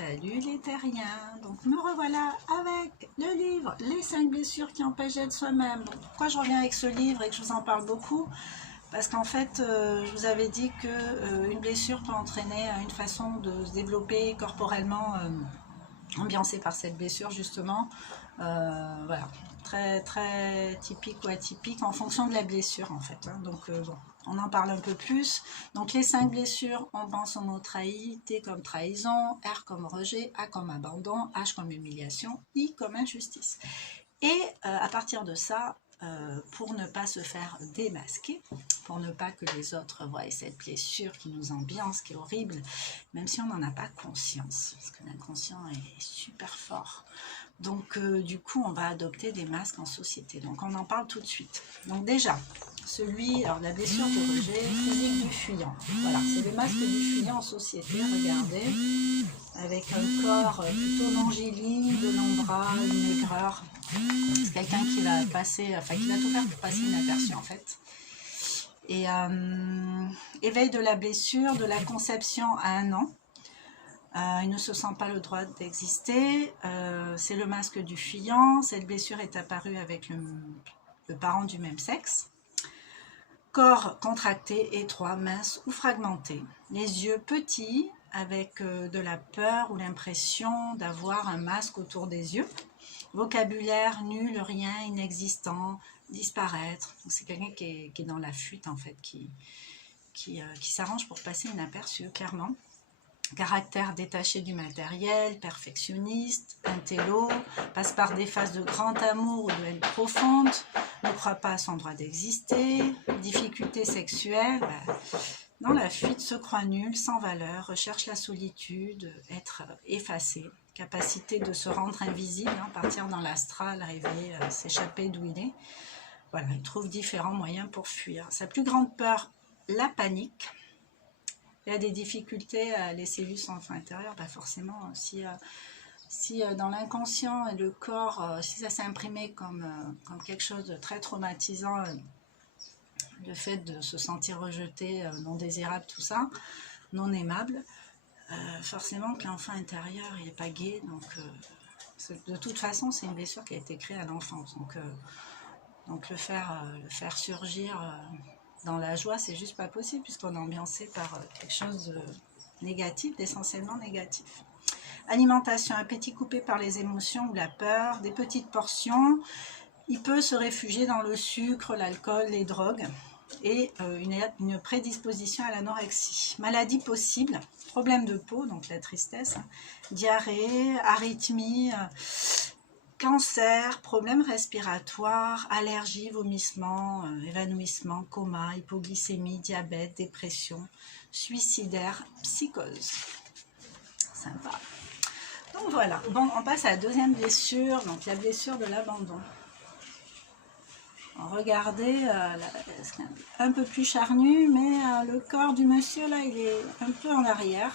Salut les terriens, donc me revoilà avec le livre Les 5 blessures qui empêchent d'être soi-même. Pourquoi je reviens avec ce livre et que je vous en parle beaucoup? Parce qu'en fait, je vous avais dit que une blessure peut entraîner une façon de se développer corporellement, ambiancée par cette blessure justement. Voilà, très typique ou atypique en fonction de la blessure en fait. Donc bon, on en parle un peu plus. Donc les 5 blessures, on pense au mot trahi, T comme trahison, R comme rejet, A comme abandon, H comme humiliation, I comme injustice. Et à partir de ça, pour ne pas se faire démasquer, pour ne pas que les autres voient cette blessure qui nous ambiance, qui est horrible, même si on n'en a pas conscience, parce que l'inconscient est super fort. Donc du coup, on va adopter des masques en société. Donc on en parle tout de suite. Donc déjà, alors la blessure de rejet, physique du fuyant. Voilà, c'est le masque du fuyant en société, regardez, avec un corps plutôt longiligne, de longs bras, une aigreur. C'est quelqu'un qui va passer, enfin qui va tout faire pour passer inaperçu en fait. Et éveil de la blessure, de la conception à 1 an. Il ne se sent pas le droit d'exister. C'est le masque du fuyant. Cette blessure est apparue avec le parent du même sexe. Corps contracté, étroit, mince ou fragmenté. Les yeux petits avec de la peur ou l'impression d'avoir un masque autour des yeux. Vocabulaire nul, rien, inexistant, disparaître. C'est quelqu'un qui est dans la fuite en fait, qui s'arrange pour passer inaperçu, clairement. Caractère détaché du matériel, perfectionniste, intello, passe par des phases de grand amour ou de haine profonde, ne croit pas à son droit d'exister, difficultés sexuelles, dans la fuite, se croit nul, sans valeur, recherche la solitude, être effacé, capacité de se rendre invisible, partir dans l'astral, rêver, s'échapper d'où il est. Voilà, il trouve différents moyens pour fuir. Sa plus grande peur, la panique. Il y a des difficultés à laisser lui son enfant intérieur, forcément, si dans l'inconscient et le corps, si ça s'est imprimé comme quelque chose de très traumatisant, le fait de se sentir rejeté, non désirable, tout ça, non aimable, forcément que l'enfant intérieur il n'est pas gai, donc de toute façon c'est une blessure qui a été créée à l'enfance, donc le faire surgir dans la joie, c'est juste pas possible puisqu'on est ambiancé par quelque chose de négatif, d'essentiellement négatif. Alimentation, appétit coupé par les émotions ou la peur, des petites portions. Il peut se réfugier dans le sucre, l'alcool, les drogues et une prédisposition à l'anorexie. Maladie possible, problème de peau, donc la tristesse, diarrhée, arythmie, cancer, problèmes respiratoires, allergies, vomissements, évanouissement, coma, hypoglycémie, diabète, dépression, suicidaire, psychose. Sympa. Donc voilà, bon, on passe à la deuxième blessure, donc la blessure de l'abandon. Regardez, un peu plus charnu, mais le corps du monsieur là, il est un peu en arrière.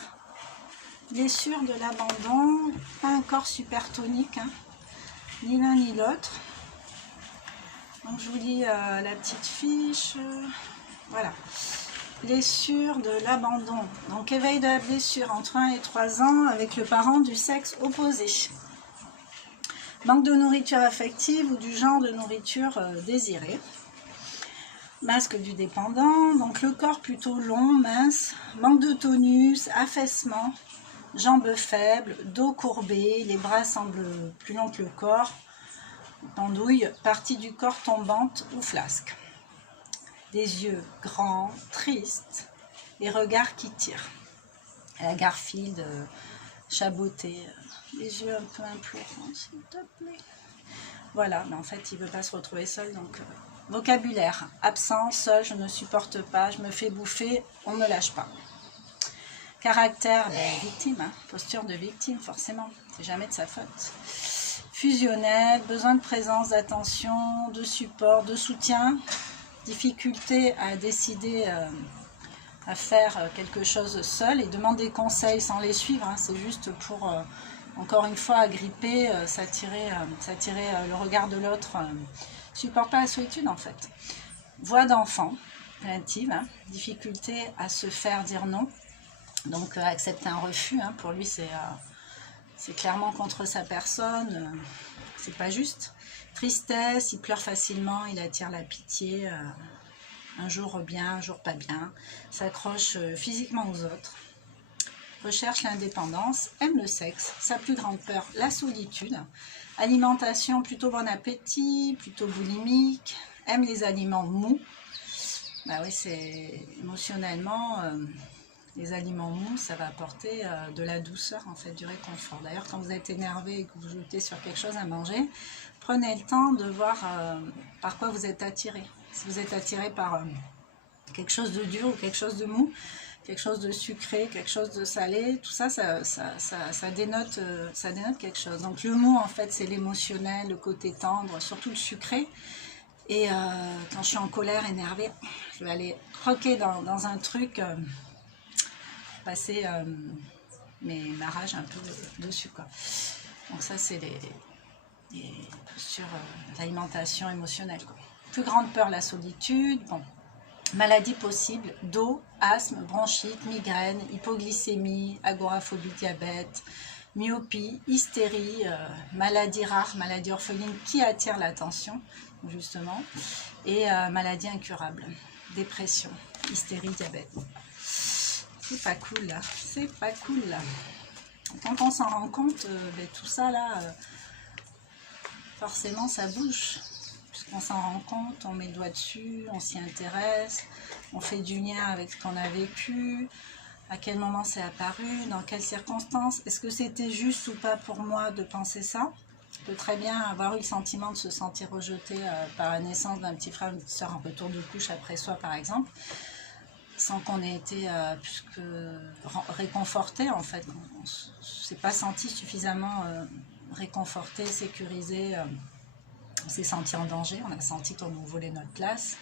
Blessure de l'abandon, pas un corps super tonique, ni l'un ni l'autre. Donc je vous lis la petite fiche. Voilà. Blessure de l'abandon. Donc éveil de la blessure entre 1 et 3 ans avec le parent du sexe opposé. Manque de nourriture affective ou du genre de nourriture désirée. Masque du dépendant. Donc le corps plutôt long, mince. Manque de tonus, affaissement. Jambes faibles, dos courbé, les bras semblent plus longs que le corps, pendouille, partie du corps tombante ou flasque. Des yeux grands, tristes, les regards qui tirent. La Garfield, chaboté, les yeux un peu implorants, s'il te plaît. Voilà, mais en fait, il ne veut pas se retrouver seul, donc... vocabulaire, absent, seul, je ne supporte pas, je me fais bouffer, on ne me lâche pas. Caractère, victime, posture de victime, forcément, c'est jamais de sa faute. Fusionnel, besoin de présence, d'attention, de support, de soutien, difficulté à décider à faire quelque chose seul et demander conseil sans les suivre, c'est juste pour, encore une fois, agripper, s'attirer le regard de l'autre, supporte pas la solitude en fait. Voix d'enfant, plaintive, difficulté à se faire dire non. Donc accepter un refus, pour lui c'est c'est clairement contre sa personne, c'est pas juste. Tristesse, il pleure facilement, il attire la pitié, un jour bien, un jour pas bien, s'accroche physiquement aux autres, recherche l'indépendance, aime le sexe, sa plus grande peur, la solitude, alimentation plutôt bon appétit, plutôt boulimique, aime les aliments mous. Bah oui, c'est émotionnellement, les aliments mous, ça va apporter de la douceur, en fait, du réconfort. D'ailleurs, quand vous êtes énervé et que vous jetez sur quelque chose à manger, prenez le temps de voir par quoi vous êtes attiré. Si vous êtes attiré par quelque chose de dur ou quelque chose de mou, quelque chose de sucré, quelque chose de salé, tout ça, ça dénote quelque chose. Donc le mou, en fait, c'est l'émotionnel, le côté tendre, surtout le sucré. Et quand je suis en colère, énervée, je vais aller croquer dans un truc, passer ma rage un peu dessus, quoi. Donc ça, c'est sur l'alimentation émotionnelle, quoi. Plus grande peur, la solitude. Bon. Maladies possibles, dos, asthme, bronchite, migraine, hypoglycémie, agoraphobie, diabète, myopie, hystérie, maladies rares, maladies orphelines qui attirent l'attention, justement, et maladies incurables, dépression, hystérie, diabète. C'est pas cool, là. C'est pas cool, là. Quand on s'en rend compte, tout ça, là, forcément, ça bouge. On s'en rend compte, on met le doigt dessus, on s'y intéresse, on fait du lien avec ce qu'on a vécu, à quel moment c'est apparu, dans quelles circonstances, est-ce que c'était juste ou pas pour moi de penser ça? On peut très bien avoir eu le sentiment de se sentir rejeté par la naissance d'un petit frère ou une petite soeur en retour de couche après soi, par exemple, sans qu'on ait été plus que réconforté, en fait. On ne s'est pas senti suffisamment réconforté, sécurisé. On s'est senti en danger, on a senti qu'on nous volait notre place.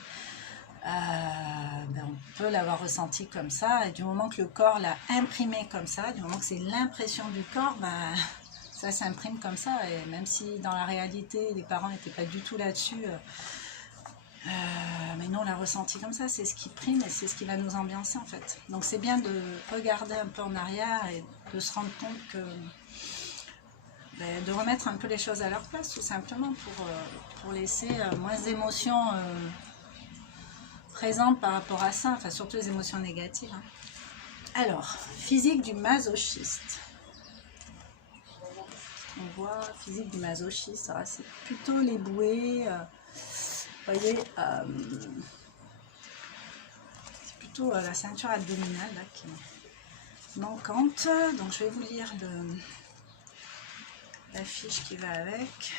On peut l'avoir ressenti comme ça, et du moment que le corps l'a imprimé comme ça, du moment que c'est l'impression du corps, ça s'imprime comme ça, et même si dans la réalité les parents n'étaient pas du tout là-dessus, mais nous on l'a ressenti comme ça, c'est ce qui prime et c'est ce qui va nous ambiancer, en fait. Donc c'est bien de regarder un peu en arrière et de se rendre compte que de remettre un peu les choses à leur place, tout simplement, pour laisser moins d'émotions présentes par rapport à ça, enfin surtout les émotions négatives. Hein. Alors, physique du masochiste. On voit physique du masochiste, c'est plutôt les bouées, vous voyez, c'est plutôt la ceinture abdominale là, qui est manquante. Donc je vais vous lire la fiche qui va avec.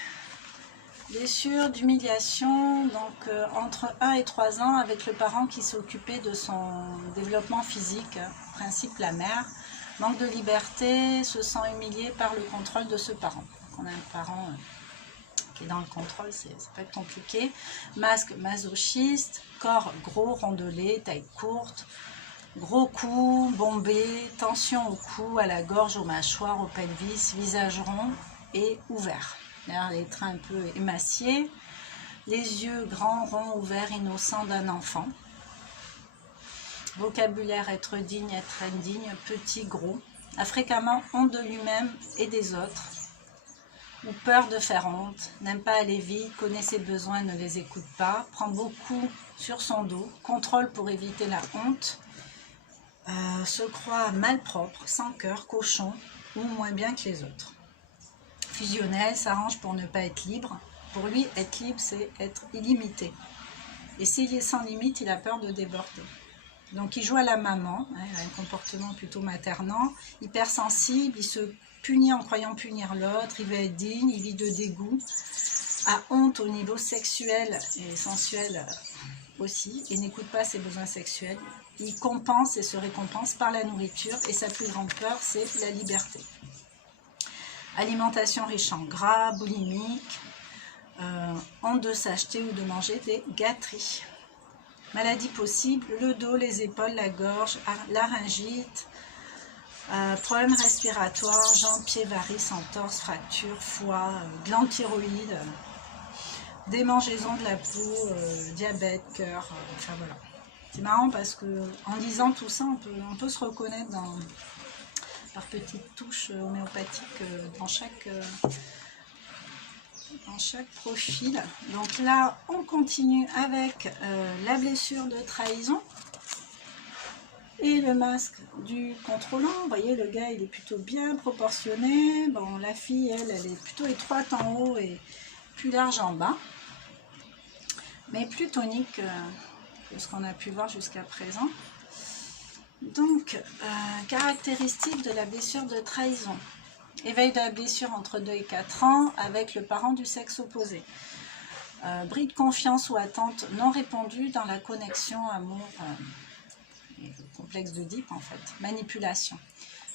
Blessure d'humiliation, donc entre 1 et 3 ans, avec le parent qui s'est occupé de son développement physique, principe la mère. Manque de liberté, se sent humilié par le contrôle de ce parent. Donc on a un parent qui est dans le contrôle, ça peut être compliqué. Masque masochiste, corps gros, rondelé, taille courte, gros cou, bombé, tension au cou, à la gorge, aux mâchoires, au pelvis, visage rond et ouvert. D'ailleurs, les traits un peu émaciés, les yeux grands, ronds, ouverts, innocents d'un enfant. Vocabulaire, être digne, être indigne, petit, gros. A fréquemment honte de lui-même et des autres, ou peur de faire honte, n'aime pas aller vite, connaît ses besoins, ne les écoute pas, prend beaucoup sur son dos, contrôle pour éviter la honte, se croit malpropre, sans cœur, cochon, ou moins bien que les autres. Fusionnel, s'arrange pour ne pas être libre. Pour lui, être libre, c'est être illimité. Et s'il est sans limite, il a peur de déborder. Donc il joue à la maman, il a un comportement plutôt maternant, hypersensible, il se punit en croyant punir l'autre, il veut être digne, il vit de dégoût, a honte au niveau sexuel et sensuel aussi, et n'écoute pas ses besoins sexuels. Il compense et se récompense par la nourriture, et sa plus grande peur, c'est la liberté. Alimentation riche en gras, boulimique, honte de s'acheter ou de manger des gâteries. Maladies possibles, le dos, les épaules, la gorge, laryngite, problèmes respiratoires, jambes, pieds, varices, entorses, fractures, foie, glandes thyroïdes, démangeaison de la peau, diabète, cœur, enfin voilà. C'est marrant parce que en disant tout ça, on peut se reconnaître par petites touches homéopathiques dans chaque profil. Donc là, on continue avec la blessure de trahison et le masque du contrôlant. Vous voyez, le gars, il est plutôt bien proportionné. Bon, la fille, elle est plutôt étroite en haut et plus large en bas, mais plus tonique que ce qu'on a pu voir jusqu'à présent. Donc, caractéristiques de la blessure de trahison. Éveil de la blessure entre 2 et 4 ans avec le parent du sexe opposé. Bris de confiance ou attente non répondue dans la connexion amour, complexe d'Oedipe en fait. Manipulation.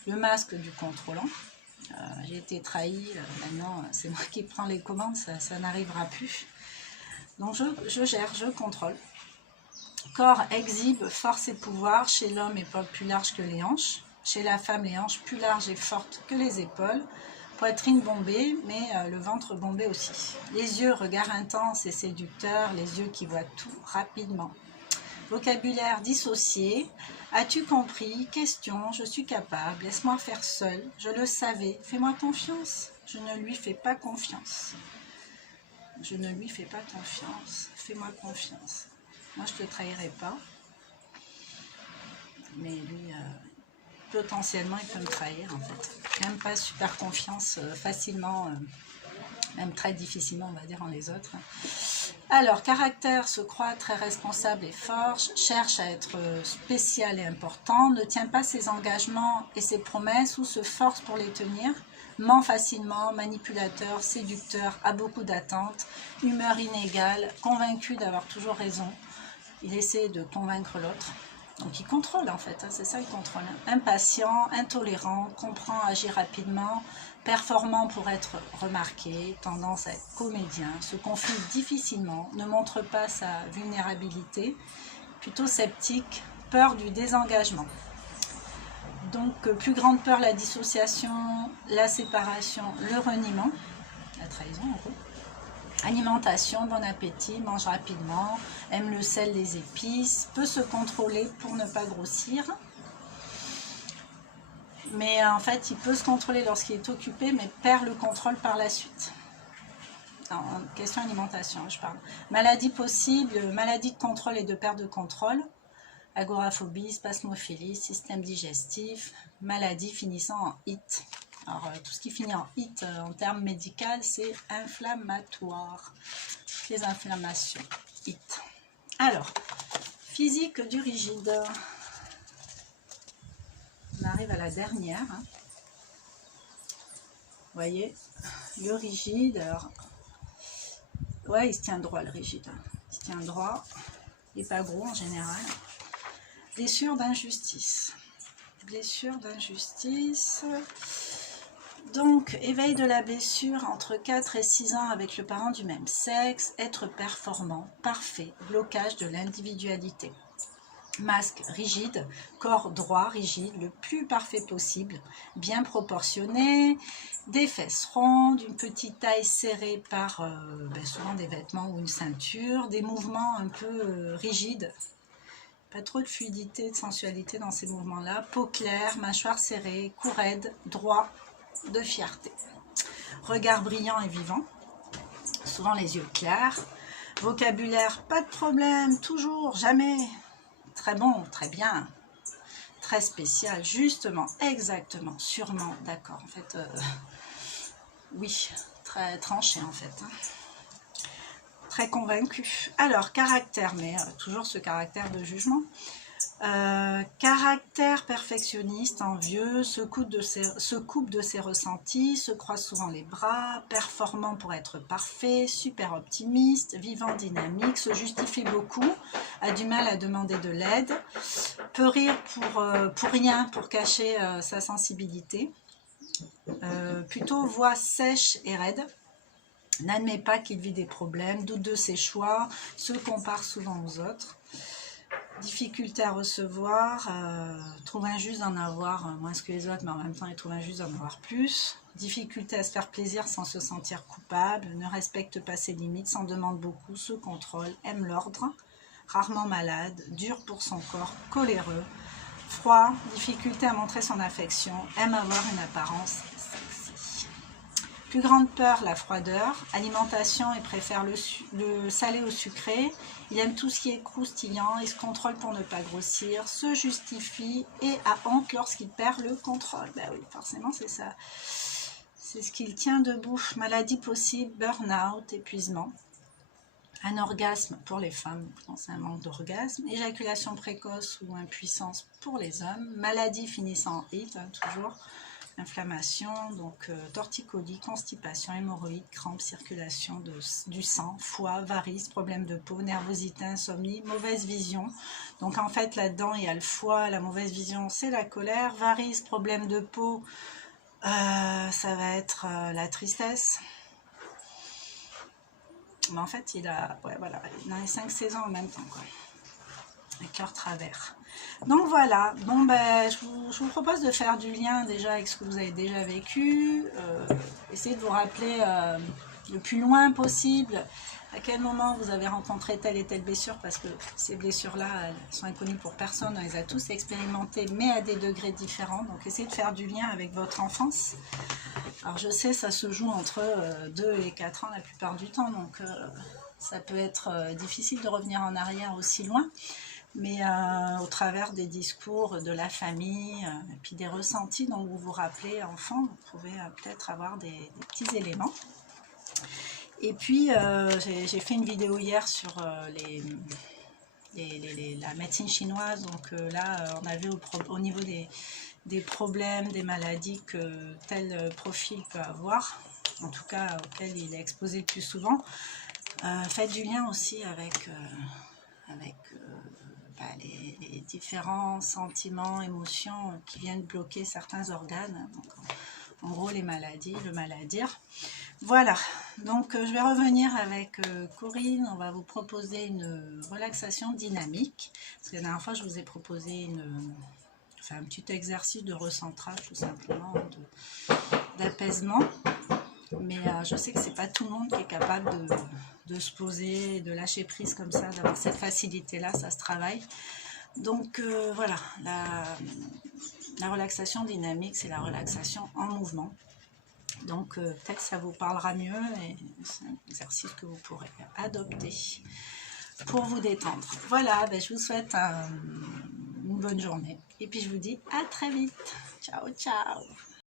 Le masque du contrôlant. J'ai été trahi, maintenant c'est moi qui prends les commandes, ça n'arrivera plus. Donc je gère, je contrôle. Corps exhibe force et pouvoir, chez l'homme épaule plus large que les hanches, chez la femme les hanches plus larges et fortes que les épaules, poitrine bombée mais le ventre bombé aussi. Les yeux, regard intense et séducteur, les yeux qui voient tout rapidement. Vocabulaire dissocié. As-tu compris? Question, je suis capable, laisse-moi faire seul, je le savais, fais-moi confiance. Je ne lui fais pas confiance. Je ne lui fais pas confiance, fais-moi confiance. Moi, je ne te trahirai pas. Mais lui, potentiellement, il peut me trahir, en fait. J'aime pas super confiance facilement, même très difficilement, on va dire, en les autres. Alors, caractère se croit très responsable et fort, cherche à être spécial et important, ne tient pas ses engagements et ses promesses ou se force pour les tenir, ment facilement, manipulateur, séducteur, a beaucoup d'attentes, humeur inégale, convaincu d'avoir toujours raison. Il essaie de convaincre l'autre. Donc il contrôle en fait, c'est ça le contrôle. Impatient, intolérant, comprend, agit rapidement, performant pour être remarqué, tendance à être comédien, se confie difficilement, ne montre pas sa vulnérabilité, plutôt sceptique, peur du désengagement. Donc plus grande peur, la dissociation, la séparation, le reniement, la trahison en gros. Alimentation, bon appétit, mange rapidement, aime le sel, les épices, peut se contrôler pour ne pas grossir. Mais en fait, il peut se contrôler lorsqu'il est occupé, mais perd le contrôle par la suite. En question alimentation, je parle. Maladie possible, maladie de contrôle et de perte de contrôle, agoraphobie, spasmophilie, système digestif, maladie finissant en it. Alors, tout ce qui finit en it en termes médicaux, c'est inflammatoire. Les inflammations, it. Alors, physique du rigide. On arrive à la dernière. Hein. Vous voyez, le rigide, alors, ouais, il se tient droit le rigide. Il se tient droit, il n'est pas gros en général. Blessure d'injustice. Blessure d'injustice. Donc, éveil de la blessure entre 4 et 6 ans avec le parent du même sexe, être performant, parfait, blocage de l'individualité. Masque rigide, corps droit, rigide, le plus parfait possible, bien proportionné, des fesses rondes, une petite taille serrée par souvent des vêtements ou une ceinture, des mouvements un peu rigides, pas trop de fluidité, de sensualité dans ces mouvements-là, peau claire, mâchoire serrée, cou raide, droit, de fierté. Regard brillant et vivant, souvent les yeux clairs, vocabulaire, pas de problème, toujours, jamais, très bon, très bien, très spécial, justement, exactement, sûrement, d'accord, en fait, oui, très tranché en fait, hein. Très convaincu. Alors, caractère, mais toujours ce caractère de jugement. Caractère perfectionniste, envieux, se coupe de ses ressentis, se croise souvent les bras, performant pour être parfait, super optimiste, vivant, dynamique, se justifie beaucoup, a du mal à demander de l'aide, peut rire pour rien, pour cacher sa sensibilité, plutôt voix sèche et raide, n'admet pas qu'il vit des problèmes, doute de ses choix, se compare souvent aux autres. Difficulté à recevoir, trouve injuste d'en avoir moins que les autres, mais en même temps il trouve injuste d'en avoir plus. Difficulté à se faire plaisir sans se sentir coupable, ne respecte pas ses limites, s'en demande beaucoup, se contrôle, aime l'ordre, rarement malade, dur pour son corps, coléreux, froid, difficulté à montrer son affection, aime avoir une apparence sexy. Plus grande peur, la froideur, alimentation, il préfère le salé au sucré, il aime tout ce qui est croustillant, il se contrôle pour ne pas grossir, se justifie et a honte lorsqu'il perd le contrôle. Ben oui, forcément c'est ça, c'est ce qui le tient debout. Maladie possible, burn-out, épuisement. Un orgasme pour les femmes, quand c'est un manque d'orgasme, éjaculation précoce ou impuissance pour les hommes, maladie finissant en hit, toujours, inflammation, donc torticolis, constipation, hémorroïdes, crampes, circulation du sang, foie, varices, problème de peau, nervosité, insomnie, mauvaise vision. Donc en fait là-dedans il y a le foie, la mauvaise vision c'est la colère, varices, problème de peau, ça va être la tristesse. Mais en fait, il a, ouais, voilà, dans les 5 saisons en même temps, quoi, avec leur travers. Donc voilà, bon ben, je vous propose de faire du lien déjà avec ce que vous avez déjà vécu, essayez de vous rappeler le plus loin possible à quel moment vous avez rencontré telle et telle blessure, parce que ces blessures-là, elles sont inconnues pour personne, on les a tous expérimentées, mais à des degrés différents, donc essayez de faire du lien avec votre enfance. Alors je sais, ça se joue entre 2 et 4 ans la plupart du temps, donc ça peut être difficile de revenir en arrière aussi loin, mais au travers des discours de la famille, et puis des ressentis dont vous vous rappelez enfant, vous pouvez peut-être avoir des petits éléments. Et puis j'ai fait une vidéo hier sur la médecine chinoise, donc là on a vu au niveau des problèmes, des maladies que tel profil peut avoir, en tout cas auquel il est exposé le plus souvent. Faites du lien aussi avec les différents sentiments, émotions qui viennent bloquer certains organes, donc, en gros les maladies, le mal à dire. Voilà, donc je vais revenir avec Corinne, on va vous proposer une relaxation dynamique, parce que la dernière fois je vous ai proposé un petit exercice de recentrage tout simplement, d'apaisement, mais je sais que c'est pas tout le monde qui est capable de se poser, de lâcher prise comme ça, d'avoir cette facilité là, ça se travaille. Donc voilà, la relaxation dynamique, c'est la relaxation en mouvement. Donc peut-être ça vous parlera mieux et c'est un exercice que vous pourrez adopter pour vous détendre. Voilà, ben, je vous souhaite une bonne journée et puis je vous dis à très vite. Ciao, ciao.